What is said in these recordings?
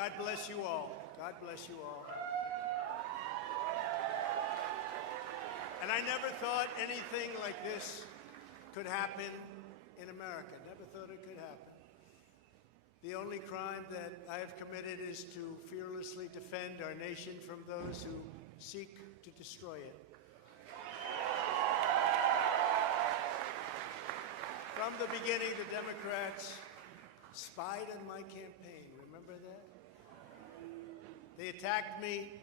God bless you all. God bless you all. And I never thought anything like this could happen in America. Never thought it could happen. The only crime that I have committed is to fearlessly defend our nation from those who seek to destroy it. From the beginning, the Democrats spied on my campaign. Remember that? They attacked me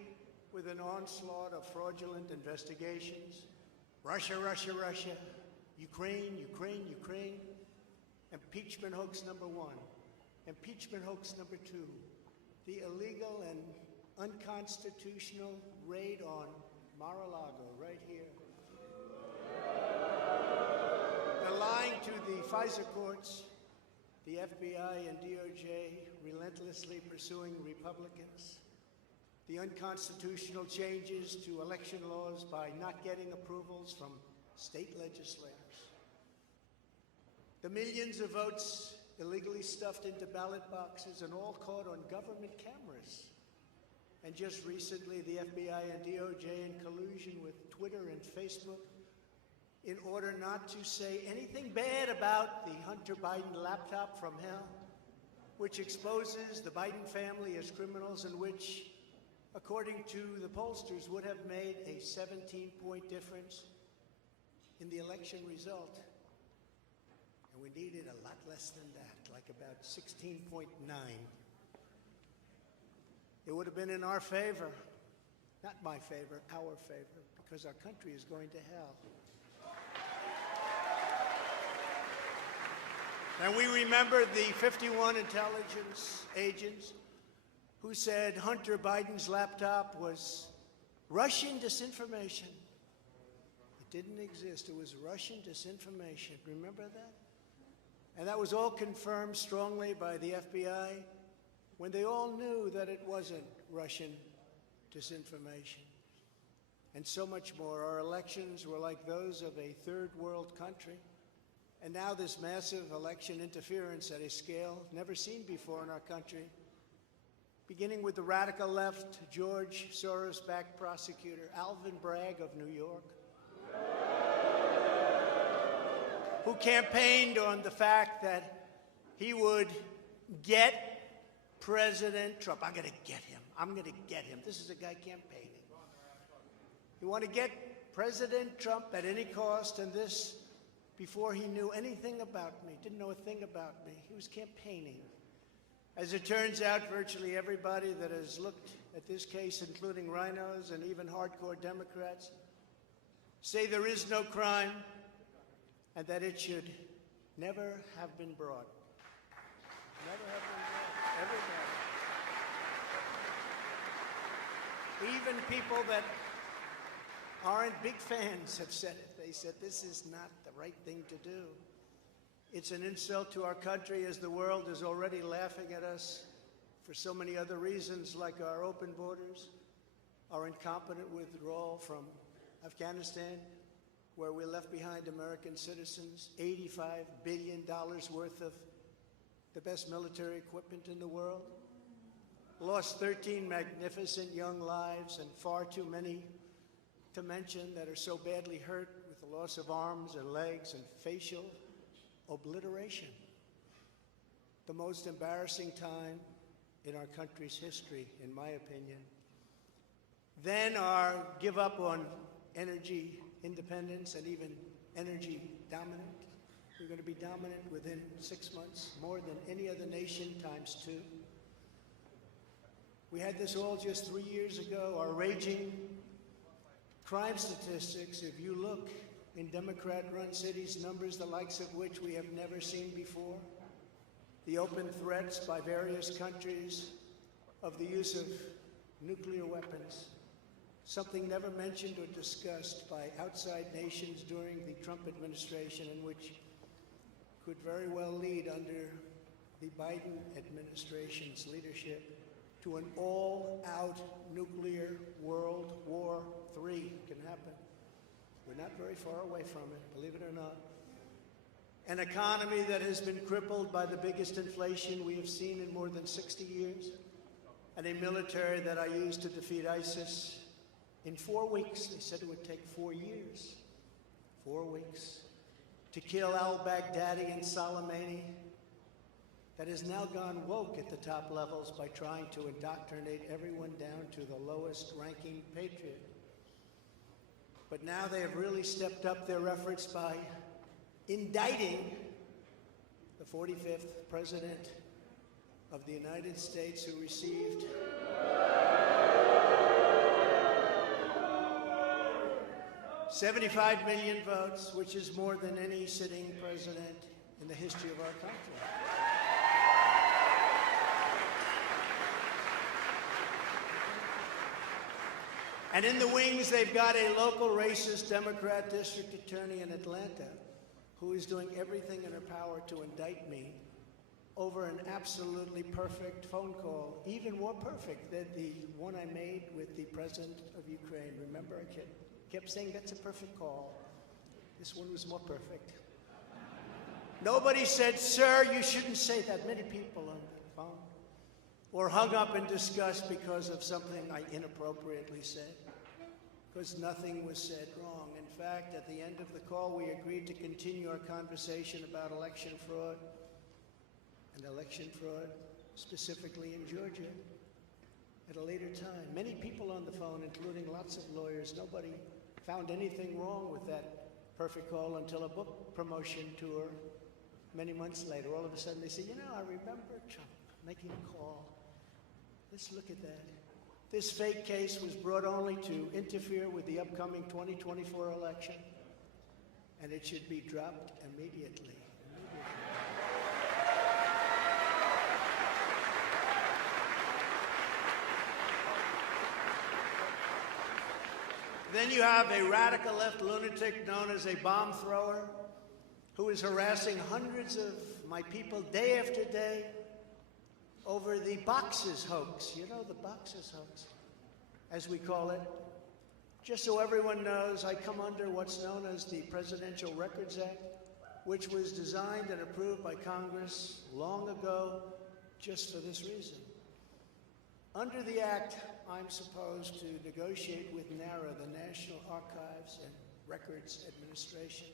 with an onslaught of fraudulent investigations. Russia, Russia, Russia. Ukraine, Ukraine, Ukraine. Impeachment hoax number 1. Impeachment hoax number 2. The illegal and unconstitutional raid on Mar-a-Lago, right here. The lying to the FISA courts, the FBI and DOJ relentlessly pursuing Republicans, the unconstitutional changes to election laws by not getting approvals from state legislators, the millions of votes illegally stuffed into ballot boxes and all caught on government cameras. And just recently, the FBI and DOJ in collusion with Twitter and Facebook in order not to say anything bad about the Hunter Biden laptop from hell, which exposes the Biden family as criminals and which, according to the pollsters, would have made a 17-point difference in the election result. And we needed a lot less than that, like about 16.9. It would have been in our favor, not my favor, our favor, because our country is going to hell. And we remember the 51 intelligence agents who said Hunter Biden's laptop was Russian disinformation. It didn't exist. It was Russian disinformation. Remember that? And that was all confirmed strongly by the FBI when they all knew that it wasn't Russian disinformation. And so much more. Our elections were like those of a third world country. And now this massive election interference at a scale never seen before in our country, beginning with the radical left, George Soros-backed prosecutor Alvin Bragg of New York, who campaigned on the fact that he would get President Trump. I'm going to get him. I'm going to get him. This is a guy campaigning. He wanted to get President Trump at any cost, and this before he knew anything about me, didn't know a thing about me. He was campaigning. As it turns out, virtually everybody that has looked at this case, including rhinos and even hardcore Democrats, say there is no crime and that it should never have been brought. Never have been brought. Everybody. Even people that aren't big fans have said it. They said this is not the right thing to do. It's an insult to our country, as the world is already laughing at us for so many other reasons, like our open borders, our incompetent withdrawal from Afghanistan, where we left behind American citizens, $85 billion worth of the best military equipment in the world, lost 13 magnificent young lives, and far too many to mention that are so badly hurt with the loss of arms and legs and facial obliteration. The most embarrassing time in our country's history, in my opinion. Then our give up on energy independence and even energy dominant. We're going to be dominant within 6 months, more than any other nation ×2. We had this all just 3 years ago. Our raging crime statistics, if you look in Democrat-run cities, numbers the likes of which we have never seen before. The open threats by various countries of the use of nuclear weapons, something never mentioned or discussed by outside nations during the Trump administration, and which could very well lead under the Biden administration's leadership to an all-out nuclear World War III. Can happen. We're not very far away from it, believe it or not. An economy that has been crippled by the biggest inflation we have seen in more than 60 years. and a military that I used to defeat ISIS in 4 weeks. They said it would take 4 years. 4 weeks. To kill al-Baghdadi and Soleimani, that has now gone woke at the top levels by trying to indoctrinate everyone down to the lowest ranking patriot. But now they have really stepped up their efforts by indicting the 45th President of the United States, who received $75 million votes, which is more than any sitting president in the history of our country. And in the wings, they've got a local racist Democrat district attorney in Atlanta who is doing everything in her power to indict me over an absolutely perfect phone call, even more perfect than the one I made with the president of Ukraine. Remember, I kept saying that's a perfect call. This one was more perfect. Nobody said, sir, you shouldn't say that. Many people on the phone or hung up in disgust because of something I inappropriately said, because nothing was said wrong. In fact, at the end of the call, we agreed to continue our conversation about election fraud, specifically in Georgia, at a later time. Many people on the phone, including lots of lawyers, nobody found anything wrong with that perfect call until a book promotion tour many months later. All of a sudden they say, you know, I remember Trump making a call. Let's look at that. This fake case was brought only to interfere with the upcoming 2024 election, and it should be dropped immediately. Then you have a radical left lunatic known as a bomb thrower who is harassing hundreds of my people day after day over the boxes hoax. You know, the boxes hoax, as we call it. Just so everyone knows, I come under what's known as the Presidential Records Act, which was designed and approved by Congress long ago just for this reason. Under the Act, I'm supposed to negotiate with NARA, the National Archives and Records Administration,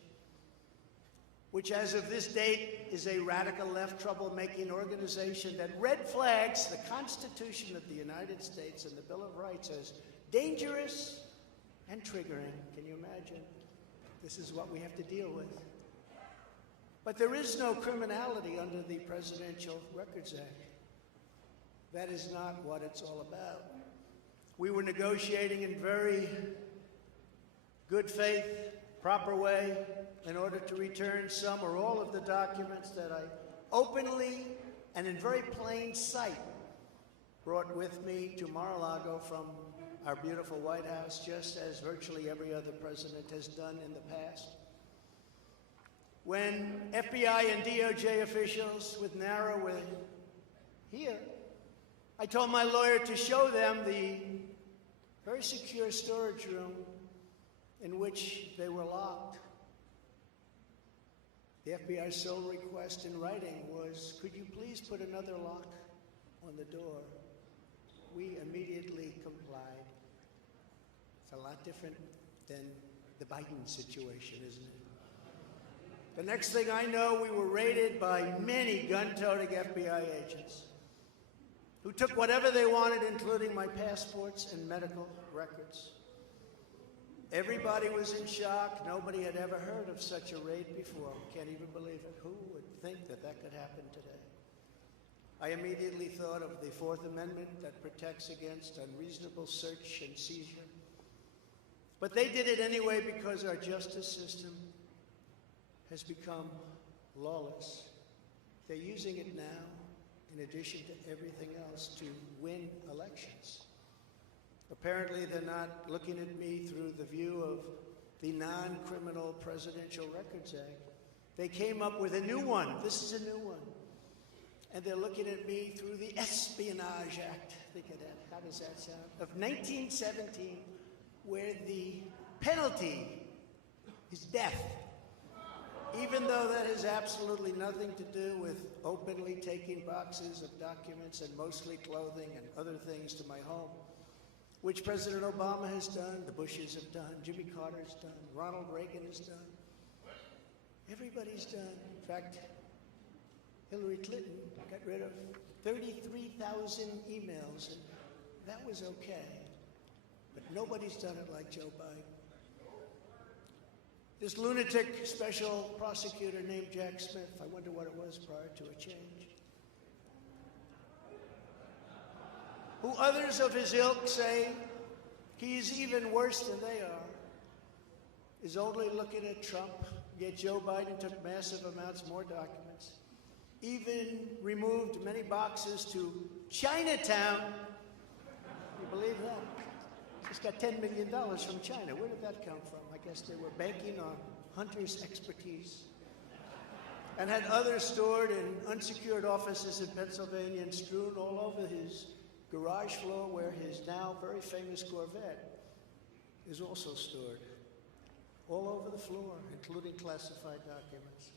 which as of this date is a radical left troublemaking organization that red flags the Constitution of the United States and the Bill of Rights as dangerous and triggering. Can you imagine? This is what we have to deal with. But there is no criminality under the Presidential Records Act. That is not what it's all about. We were negotiating in very good faith, proper way, in order to return some or all of the documents that I openly and in very plain sight brought with me to Mar-a-Lago from our beautiful White House, just as virtually every other president has done in the past. When FBI and DOJ officials with NARA were here, I told my lawyer to show them the very secure storage room in which they were locked. The FBI's sole request in writing was, could you please put another lock on the door? We immediately complied. It's a lot different than the Biden situation, isn't it? The next thing I know, we were raided by many gun-toting FBI agents who took whatever they wanted, including my passports and medical records. Everybody was in shock. Nobody had ever heard of such a raid before. Can't even believe it. Who would think that that could happen today? I immediately thought of the Fourth Amendment that protects against unreasonable search and seizure. But they did it anyway because our justice system has become lawless. They're using it now, in addition to everything else, to win elections. Apparently, they're not looking at me through the view of the Non-Criminal Presidential Records Act. They came up with a new one. This is a new one. And they're looking at me through the Espionage Act. Think of that. How does that sound? Of 1917, where the penalty is death. Even though that has absolutely nothing to do with openly taking boxes of documents and mostly clothing and other things to my home, which President Obama has done, the Bushes have done, Jimmy Carter's done, Ronald Reagan has done. Everybody's done. In fact, Hillary Clinton got rid of 33,000 emails, and that was okay. But nobody's done it like Joe Biden. This lunatic special prosecutor named Jack Smith, I wonder what it was prior to a change, who others of his ilk say he's even worse than they are, is only looking at Trump, yet Joe Biden took massive amounts more documents, even removed many boxes to Chinatown. You believe that? Just got $10 million from China. Where did that come from? I guess they were banking on Hunter's expertise, and had others stored in unsecured offices in Pennsylvania and strewn all over his garage floor, where his now very famous Corvette is also stored. All over the floor, including classified documents.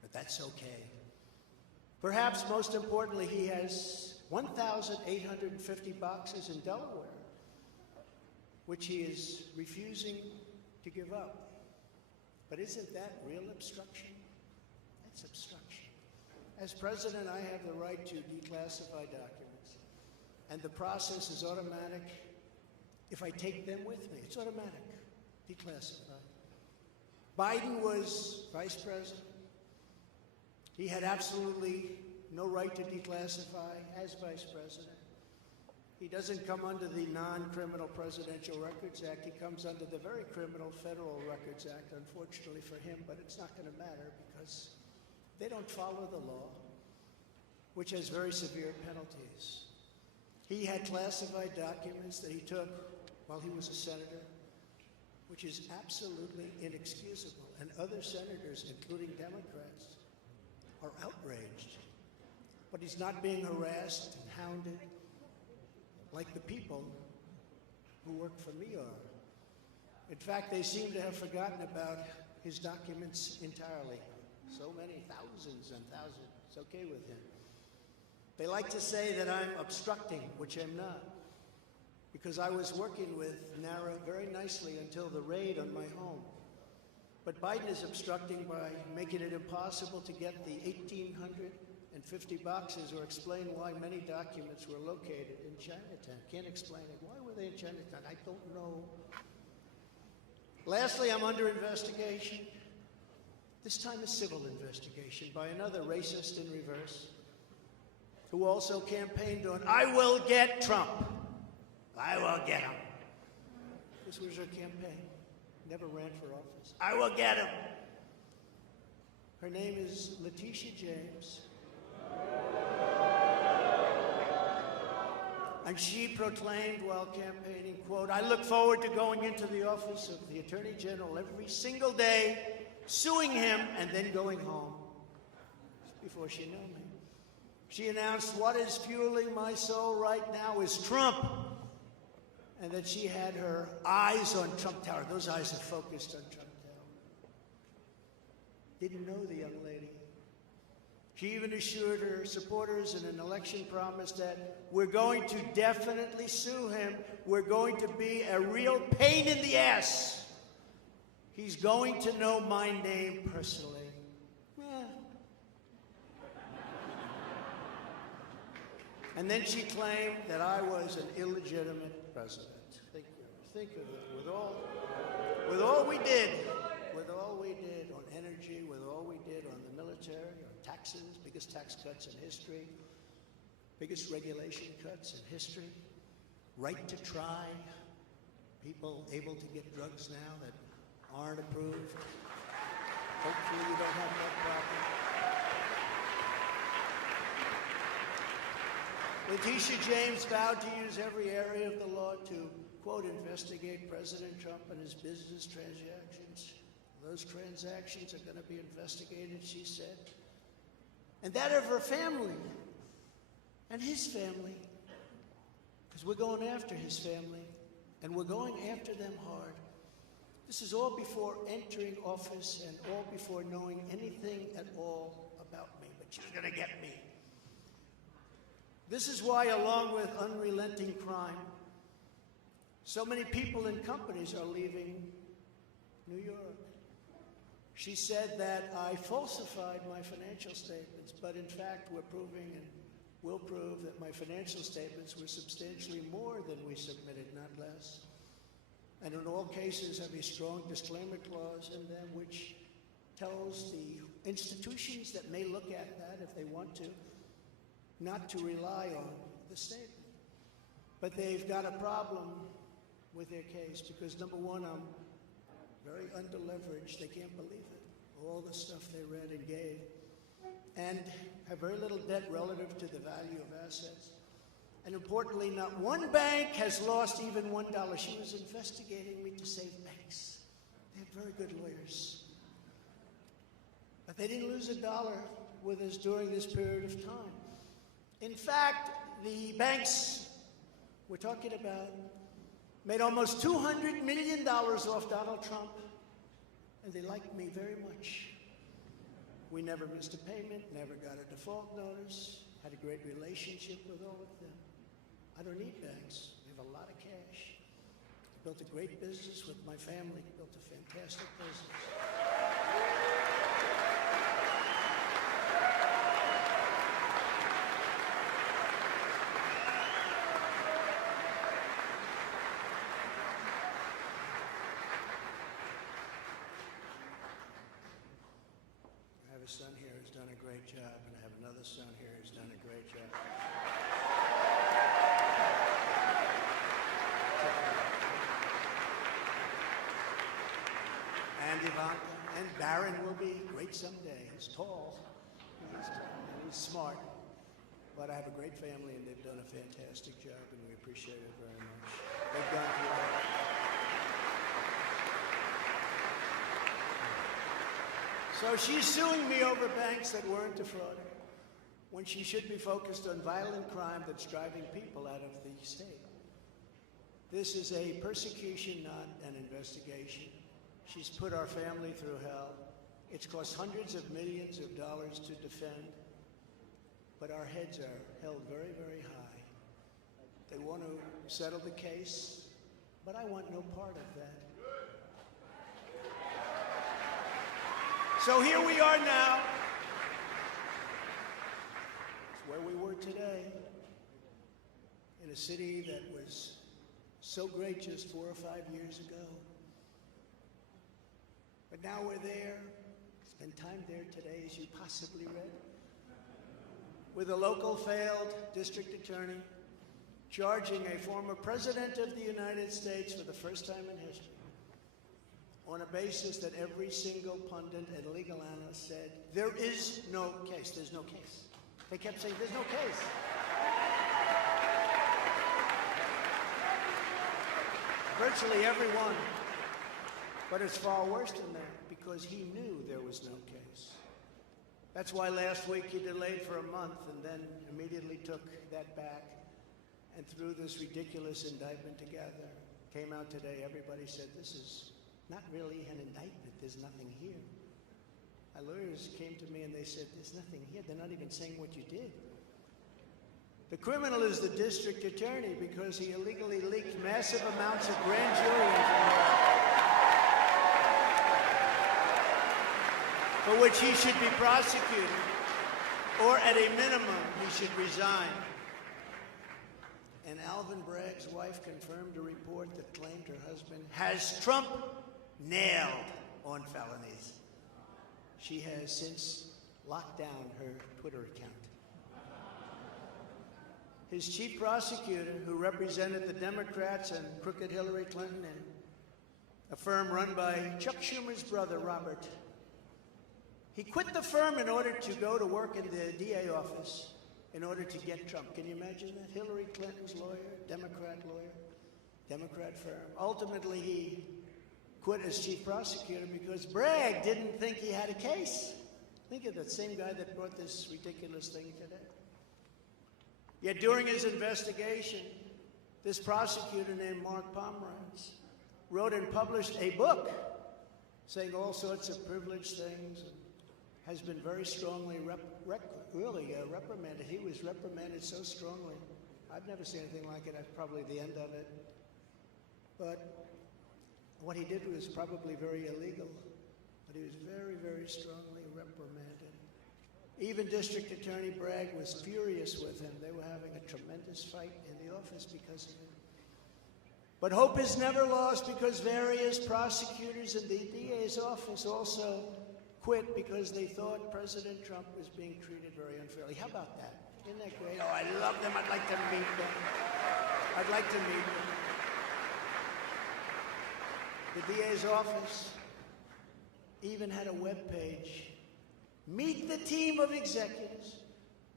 But that's okay. Perhaps most importantly, he has 1,850 boxes in Delaware, which he is refusing to give up. But isn't that real obstruction? That's obstruction. As president, I have the right to declassify documents, and the process is automatic. If I take them with me, it's automatic, declassified. Biden was vice president. He had absolutely no right to declassify as vice president. He doesn't come under the non-criminal Presidential Records Act. He comes under the very criminal Federal Records Act, unfortunately for him, but it's not going to matter because they don't follow the law, which has very severe penalties. He had classified documents that he took while he was a senator, which is absolutely inexcusable. And other senators, including Democrats, are outraged. But he's not being harassed and hounded like the people who work for me are. In fact, they seem to have forgotten about his documents entirely. So many, thousands and thousands. It's okay with him. They like to say that I'm obstructing, which I'm not, because I was working with NARA very nicely until the raid on my home. But Biden is obstructing by making it impossible to get the 1,850 boxes or explain why many documents were located in Chinatown. Can't explain it. Why were they in Chinatown? I don't know. Lastly, I'm under investigation. This time a civil investigation by another racist in reverse, who also campaigned on, "I will get Trump. I will get him." This was her campaign. Never ran for office. I will get him. Her name is Letitia James. And she proclaimed while campaigning, quote, "I look forward to going into the office of the Attorney General every single day, suing him, and then going home." Before she knew me. She announced, "What is fueling my soul right now is Trump." And that she had her eyes on Trump Tower. Those eyes are focused on Trump Tower. Didn't know the young lady. She even assured her supporters in an election promise that we're going to definitely sue him. We're going to be a real pain in the ass. He's going to know my name personally. And then she claimed that I was an illegitimate president. Think of it. With all we did on energy, with all we did on the military, on taxes, biggest tax cuts in history, biggest regulation cuts in history, right to try, people able to get drugs now that aren't approved. Hopefully you don't have that problem. Letitia James vowed to use every area of the law to, quote, investigate President Trump and his business transactions. Those transactions are going to be investigated, she said. And that of her family and his family. Because we're going after his family, and we're going after them hard This is all before entering office and all before knowing anything at all about me, but she's going to get me. This is why, along with unrelenting crime, so many people and companies are leaving New York. She said that I falsified my financial statements, but in fact we're proving and will prove that my financial statements were substantially more than we submitted, not less. And in all cases have a strong disclaimer clause in them which tells the institutions that may look at that if they want to, not to rely on the statement. But they've got a problem with their case because, number one, I'm very underleveraged. They can't believe it. All the stuff they read and gave. And have very little debt relative to the value of assets. And importantly, not one bank has lost even $1. She was investigating me to save banks. They have very good lawyers. But they didn't lose $1 with us during this period of time. In fact, the banks we're talking about made almost $200 million off Donald Trump, and they liked me very much. We never missed a payment, never got a default notice, had a great relationship with all of them. I don't need banks. We have a lot of cash. I built a great business with my family, built a fantastic business. I have a son here who's done a great job, and I have another son here who's done a great job. And Ivanka, and Barron will be great someday. He's tall, and he's smart. But I have a great family, and they've done a fantastic job, and we appreciate it very much. They've gone through a lot. So she's suing me over banks that weren't defrauded, when she should be focused on violent crime that's driving people out of the state. This is a persecution, not an investigation. She's put our family through hell. It's cost hundreds of millions of dollars to defend, but our heads are held very, very high. They want to settle the case, but I want no part of that. So here we are now. It's where we were today, in a city that was so great just 4 or 5 years ago. But now we're there, spend time there today, as you possibly read, with a local failed district attorney charging a former president of the United States for the first time in history on a basis that every single pundit and legal analyst said, there is no case, there's no case. They kept saying, there's no case. Virtually everyone. But it's far worse than that, because he knew there was no case. That's why last week he delayed for a month and then immediately took that back and threw this ridiculous indictment together. Came out today, everybody said, this is not really an indictment, there's nothing here. My lawyers came to me and they said, there's nothing here, they're not even saying what you did. The criminal is the district attorney because he illegally leaked massive amounts of grand jury information, for which he should be prosecuted, or at a minimum, he should resign. And Alvin Bragg's wife confirmed a report that claimed her husband has Trump nailed on felonies. She has since locked down her Twitter account. His chief prosecutor, who represented the Democrats and crooked Hillary Clinton in a firm run by Chuck Schumer's brother, Robert, he quit the firm in order to go to work in the DA office in order to get Trump. Can you imagine that? Hillary Clinton's lawyer, Democrat firm. Ultimately, he quit as chief prosecutor because Bragg didn't think he had a case. Think of that same guy that brought this ridiculous thing today. Yet during his investigation, this prosecutor named Mark Pomerantz wrote and published a book saying all sorts of privileged things, and has been very strongly reprimanded. He was reprimanded so strongly. I've never seen anything like it. That's probably the end of it. But what he did was probably very illegal. But he was very, very strongly reprimanded. Even District Attorney Bragg was furious with him. They were having a tremendous fight in the office because of it. But hope is never lost, because various prosecutors in the DA's office also quit because they thought President Trump was being treated very unfairly. How about that? Isn't that great? Oh, I love them. I'd like to meet them. I'd like to meet them. The DA's office even had a webpage. Meet the team of executives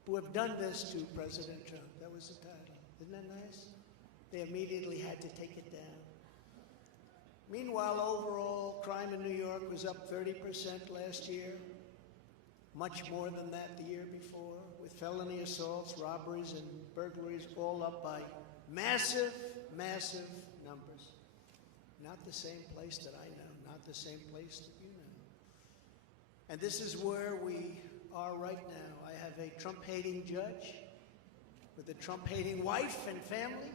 who have done this to President Trump. That was the title. Isn't that nice? They immediately had to take it down. Meanwhile, overall crime in New York was up 30% last year. Much more than that the year before, with felony assaults, robberies, and burglaries all up by massive, massive numbers. Not the same place that I know, not the same place that you know. And this is where we are right now. I have a Trump-hating judge with a Trump-hating wife and family,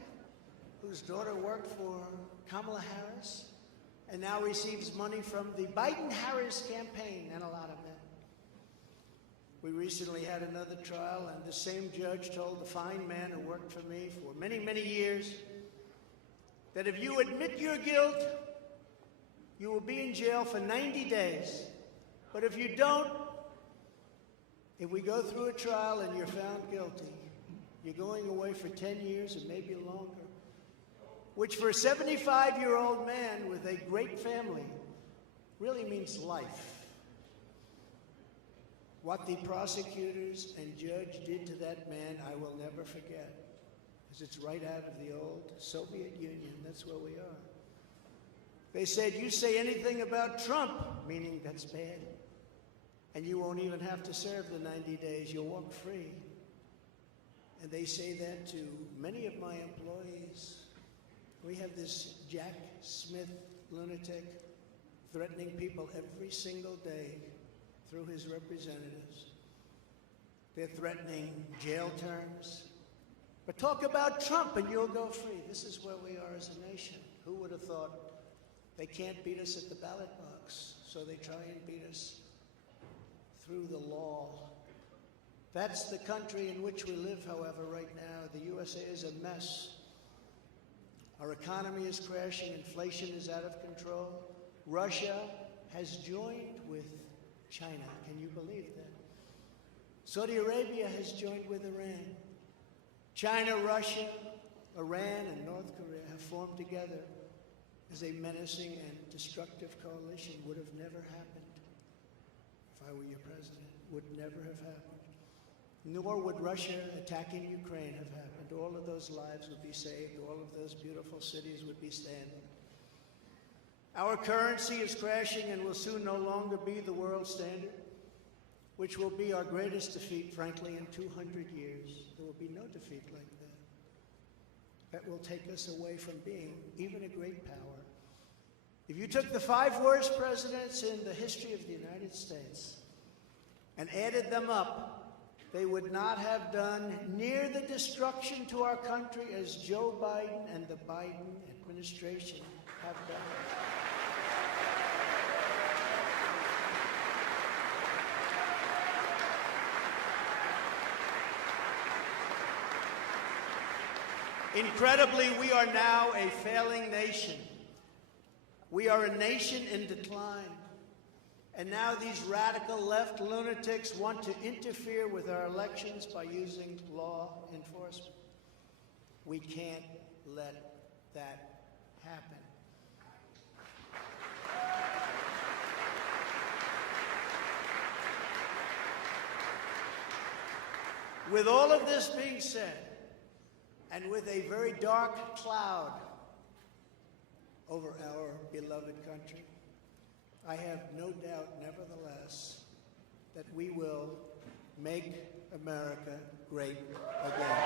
whose daughter worked for Kamala Harris and now receives money from the Biden-Harris campaign, and a lot of men. We recently had another trial, and the same judge told the fine man who worked for me for many, many years that if you admit your guilt, you will be in jail for 90 days. But if you don't, if we go through a trial and you're found guilty, you're going away for 10 years and maybe longer, which for a 75-year-old man with a great family really means life. What the prosecutors and judge did to that man, I will never forget, because it's right out of the old Soviet Union. That's where we are. They said, you say anything about Trump, meaning that's bad, and you won't even have to serve the 90 days. You'll walk free. And they say that to many of my employees. We have this Jack Smith lunatic threatening people every single day through his representatives. They're threatening jail terms. But talk about Trump and you'll go free. This is where we are as a nation. Who would have thought? They can't beat us at the ballot box, so they try and beat us through the law. That's the country in which we live, however, right now. The USA is a mess. Our economy is crashing. Inflation is out of control. Russia has joined with China. Can you believe that? Saudi Arabia has joined with Iran. China, Russia, Iran, and North Korea have formed together as a menacing and destructive coalition. Would have never happened if I were your president. Would never have happened. Nor would Russia attacking Ukraine have happened. All of those lives would be saved. All of those beautiful cities would be standing. Our currency is crashing and will soon no longer be the world standard, which will be our greatest defeat, frankly, in 200 years. There will be no defeat like that. That will take us away from being even a great power. If you took the 5 worst presidents in the history of the United States and added them up, they would not have done near the destruction to our country as Joe Biden and the Biden administration have done. Incredibly, we are now a failing nation. We are a nation in decline. And now these radical left lunatics want to interfere with our elections by using law enforcement. We can't let that happen. With all of this being said, and with a very dark cloud over our beloved country, I have no doubt, nevertheless, that we will make America great again.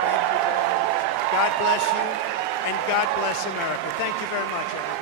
Thank you very much. God bless you. and God bless America. Thank you very much, Eric.